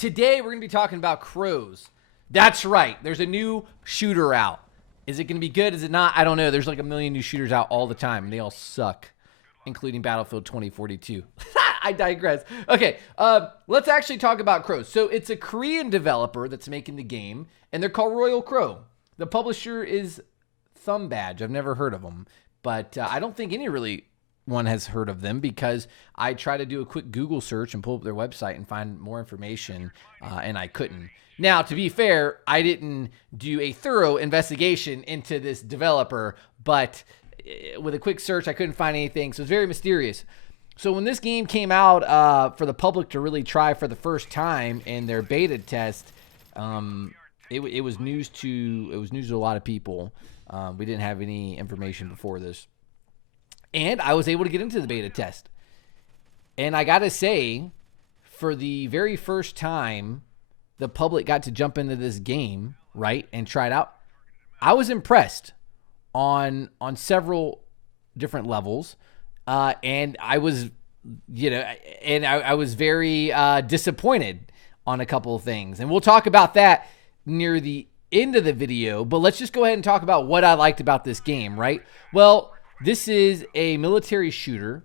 Today, we're going to be talking about CROWZ. That's right. There's a new shooter out. Is it going to be good? Is it not? I don't know. There's like a million new shooters out all the time, and they all suck, including Battlefield 2042. I digress. Okay, let's actually talk about CROWZ. So it's a Korean developer that's making the game, and they're called Royal Crow. The publisher is Thumb Badge. I've never heard of them, but I don't think one has heard of them because I tried to do a quick Google search and pull up their website and find more information, and I couldn't. Now, to be fair, I didn't do a thorough investigation into this developer, but with a quick search, I couldn't find anything, so it's very mysterious. So when this game came out for the public to really try for the first time in their beta test, it was news to a lot of people. We didn't have any information before this. And I was able to get into the beta test. And I got to say, for the very first time the public got to jump into this game, right, and try it out, I was impressed on several different levels. And I was, I was very disappointed on a couple of things. And we'll talk about that near the end of the video. But let's just go ahead and talk about what I liked about this game, right? Well, this is a military shooter.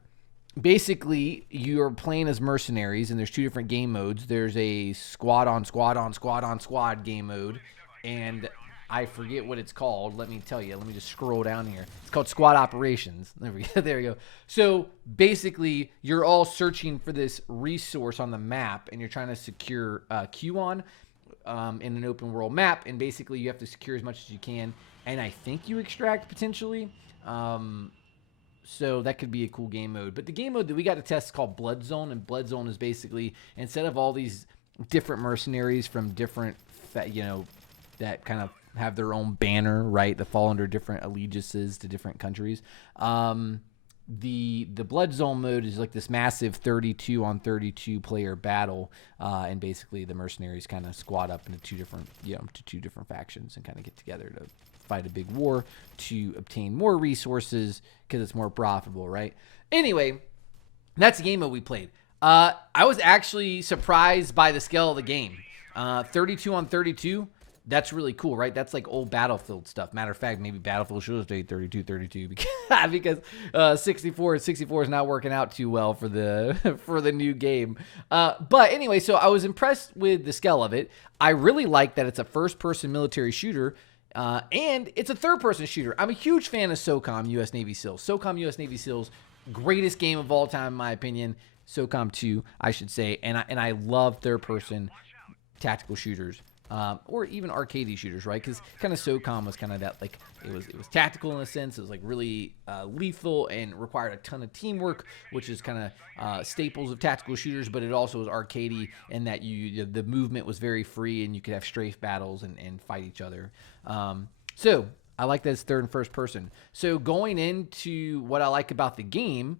Basically, you're playing as mercenaries, and there's two different game modes. There's a squad on squad game mode, and I forget what it's called. Let me tell you. Let me just scroll down here. It's called Squad Operations. There we go. There we go. So basically, you're all searching for this resource on the map, and you're trying to secure QON in an open world map, and basically you have to secure as much as you can, and I think you extract potentially. So that could be a cool game mode. But the game mode that we got to test is called Blood Zone, and Blood Zone is basically, instead of all these different mercenaries from different, that kind of have their own banner, right, that fall under different allegiances to different countries. The Blood Zone mode is like this massive 32 on 32 player battle, and basically the mercenaries kind of squad up into two different factions and kind of get together to fight a big war to obtain more resources because it's more profitable, right? Anyway, that's the game that we played. I was actually surprised by the scale of the game. 32 on 32, that's really cool, right? That's like old Battlefield stuff. Matter of fact, maybe Battlefield should have stayed 32 because 64 is not working out too well for the new game. But anyway, so I was impressed with the scale of it. I really like that it's a first-person military shooter. And it's a third-person shooter. I'm a huge fan of SOCOM, U.S. Navy SEALs. SOCOM, U.S. Navy SEALs, greatest game of all time, in my opinion. SOCOM 2, I should say. And I love third-person tactical shooters, or even arcade shooters, right? Because kind of SOCOM was kind of that, like, it was tactical in a sense. It was like really lethal and required a ton of teamwork, which is kind of staples of tactical shooters. But it also was arcadey in that the movement was very free and you could have strafe battles and fight each other. So I like that it's third and first person. So going into what I like about the game,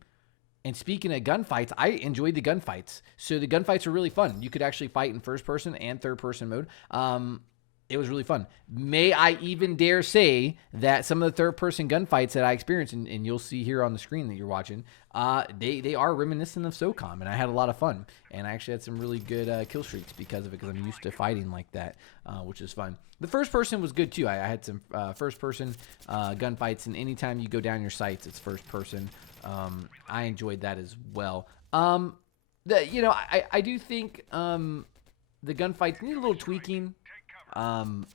and speaking of gunfights, I enjoyed the gunfights. So the gunfights are really fun. You could actually fight in first person and third person mode. It was really fun. May I even dare say that some of the third person gunfights that I experienced, and you'll see here on the screen that you're watching, they are reminiscent of SOCOM, and I had a lot of fun. And I actually had some really good kill streaks because of it, because I'm used to fighting like that, which is fun. The first person was good too. I had some first person gunfights, and anytime you go down your sights, it's first person. I enjoyed that as well. I do think the gunfights need a little tweaking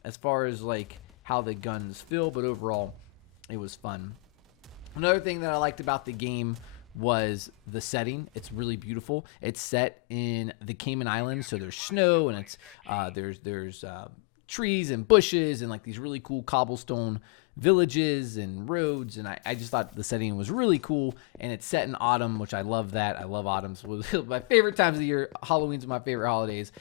as far as like how the guns feel, but overall it was fun. Another thing that I liked about the game was the setting. It's really beautiful. It's set in the Cayman Islands, so there's snow, and it's there's trees and bushes and like these really cool cobblestone villages and roads, and I just thought the setting was really cool. And it's set in autumn, which I love that. I love autumn. So it was my favorite times of the year. Halloween's my favorite holidays.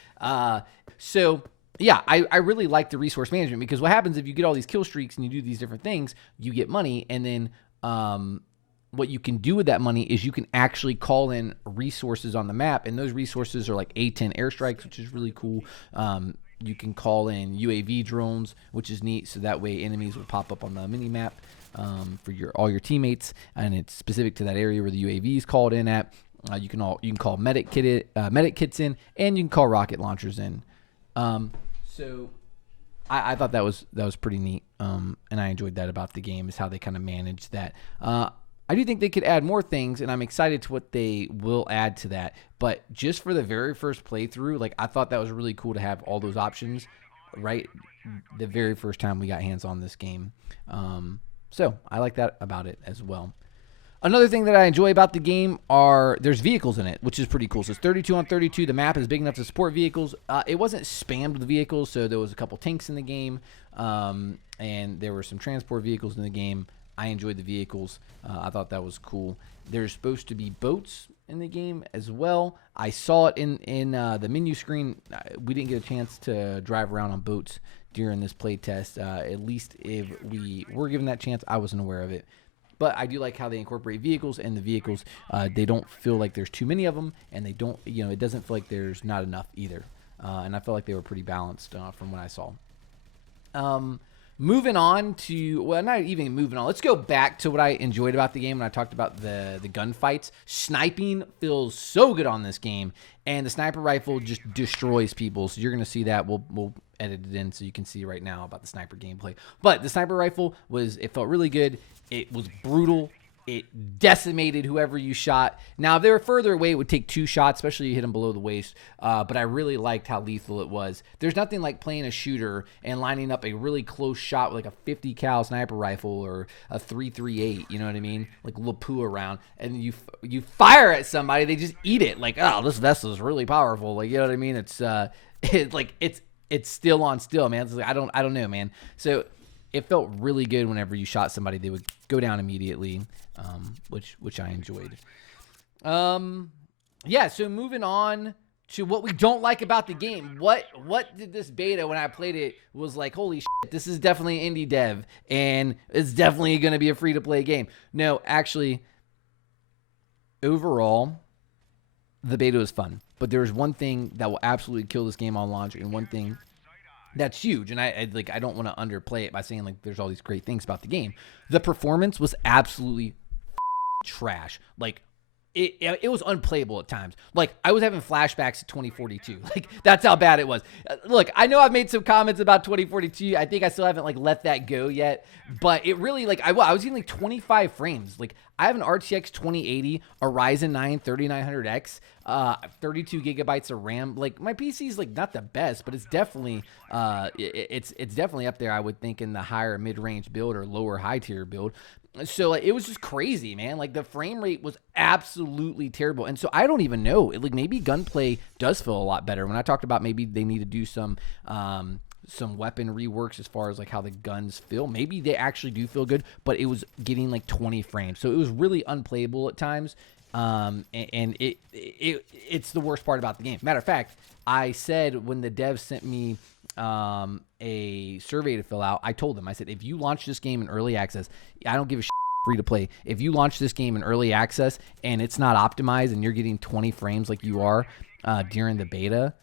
So yeah, I really like the resource management, because what happens if you get all these kill streaks and you do these different things, you get money, and then what you can do with that money is you can actually call in resources on the map, and those resources are like A-10 airstrikes, which is really cool. You can call in UAV drones, which is neat, so that way enemies will pop up on the mini map for all your teammates, and it's specific to that area where the UAV is called in at. You can call medic kits in, and you can call rocket launchers in. So I thought that was pretty neat, and I enjoyed that about the game, is how they kind of managed that. I do think they could add more things, and I'm excited to what they will add to that. But just for the very first playthrough, like, I thought that was really cool to have all those options, right? The very first time we got hands on this game. So I like that about it as well. Another thing that I enjoy about the game there's vehicles in it, which is pretty cool. So it's 32 on 32. The map is big enough to support vehicles. It wasn't spammed with vehicles, so there was a couple tanks in the game, and there were some transport vehicles in the game. I enjoyed the vehicles. I thought that was cool. There's supposed to be boats in the game as well. I saw it in the menu screen. We didn't get a chance to drive around on boats during this play test. At least if we were given that chance, I wasn't aware of it. But I do like how they incorporate vehicles, and the vehicles, they don't feel like there's too many of them, and they don't, it doesn't feel like there's not enough either. And I felt like they were pretty balanced from what I saw. Moving on to, well, not even moving on. Let's go back to what I enjoyed about the game when I talked about the gunfights. Sniping feels so good on this game, and the sniper rifle just destroys people. So you're going to see that. We'll edit it in so you can see right now about the sniper gameplay. But the sniper rifle it felt really good. It was brutal. It decimated whoever you shot. Now, if they were further away, it would take 2 shots, especially if you hit them below the waist. But I really liked how lethal it was. There's nothing like playing a shooter and lining up a really close shot with like a 50 cal sniper rifle or a 338. You know what I mean? Like Lapua round, and you fire at somebody, they just eat it. Like, oh, this vessel is really powerful. Like, you know what I mean? It's still on still, man. It's like, I don't know, man. So it felt really good whenever you shot somebody. They would go down immediately, which I enjoyed. Yeah, so moving on to what we don't like about the game. What did this beta, when I played it, was like, holy shit, this is definitely indie dev, and it's definitely going to be a free-to-play game. No, actually, overall, the beta was fun. But there's one thing that will absolutely kill this game on launch, and one thing that's huge, and I don't want to underplay it by saying like there's all these great things about the game. The performance was absolutely trash. Like it was unplayable at times. Like I was having flashbacks to 2042. Like that's how bad it was. Look, I know I've made some comments about 2042. I think I still haven't like let that go yet. But it really like I was getting like 25 frames. Like I have an RTX 2080, a Ryzen 9 3900X, 32 gigabytes of RAM. Like my PC is like not the best, but it's definitely it's definitely up there. I would think in the higher mid-range build or lower high tier build. So like, it was just crazy, man. Like the frame rate was absolutely terrible. And so I don't even know. Like maybe gunplay does feel a lot better. When I talked about maybe they need to do some weapon reworks as far as like how the guns feel, maybe they actually do feel good, but it was getting like 20 frames. So it was really unplayable at times. And it's the worst part about the game. Matter of fact, I said when the devs sent me a survey to fill out, I told them, I said, if you launch this game in early access, I don't give a shit, free to play. If you launch this game in early access and it's not optimized and you're getting 20 frames like you are during the beta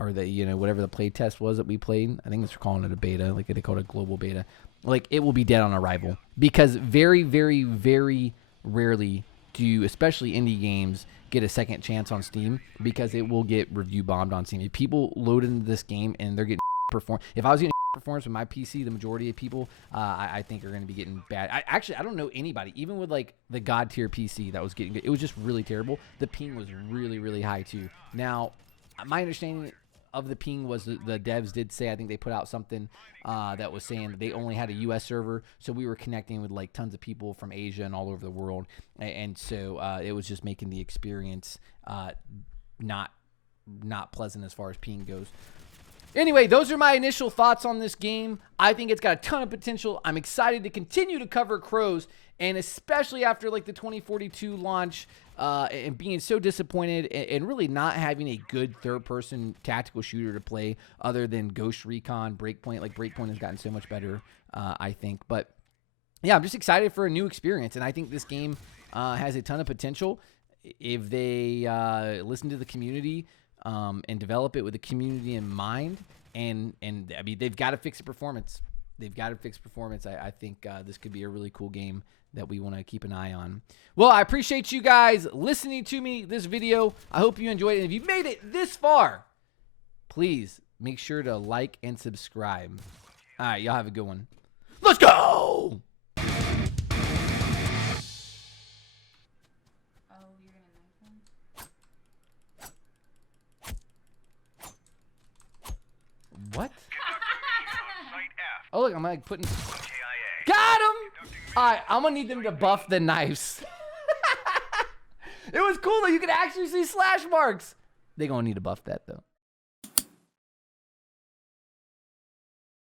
or the, whatever the play test was that we played, I think it's calling it a beta, like they call it a global beta, like it will be dead on arrival, because very, very, very rarely do, especially indie games, get a second chance on Steam, because it will get review bombed on Steam. If people load into this game and they're getting if I was getting performance with my PC, the majority of people I think are going to be getting bad. I don't know anybody, even with like the god tier PC, that was getting good. It was just really terrible. The ping was really, really high too. Now, my understanding of the ping was the devs did say, I think they put out something that was saying that they only had a US server, so we were connecting with like tons of people from Asia and all over the world, and so it was just making the experience not pleasant as far as ping goes. Anyway, those are my initial thoughts on this game. I think it's got a ton of potential. I'm excited to continue to cover CROWZ, and especially after like the 2042 launch, and being so disappointed and really not having a good third-person tactical shooter to play other than Ghost Recon, Breakpoint. Like Breakpoint has gotten so much better, I think. But yeah, I'm just excited for a new experience, and I think this game has a ton of potential if they listen to the community. And develop it with the community in mind, and I mean they've got to fix the performance. I think this could be a really cool game that we want to keep an eye on. Well, I appreciate you guys listening to me this video. I hope you enjoyed it. And if you've made it this far, please make sure to like and subscribe. All right, y'all have a good one. Let's go! What? Oh, look, I'm like putting... Got him! Alright, I'm gonna need them to buff the knives. It was cool though, you could actually see slash marks. They're gonna need to buff that though.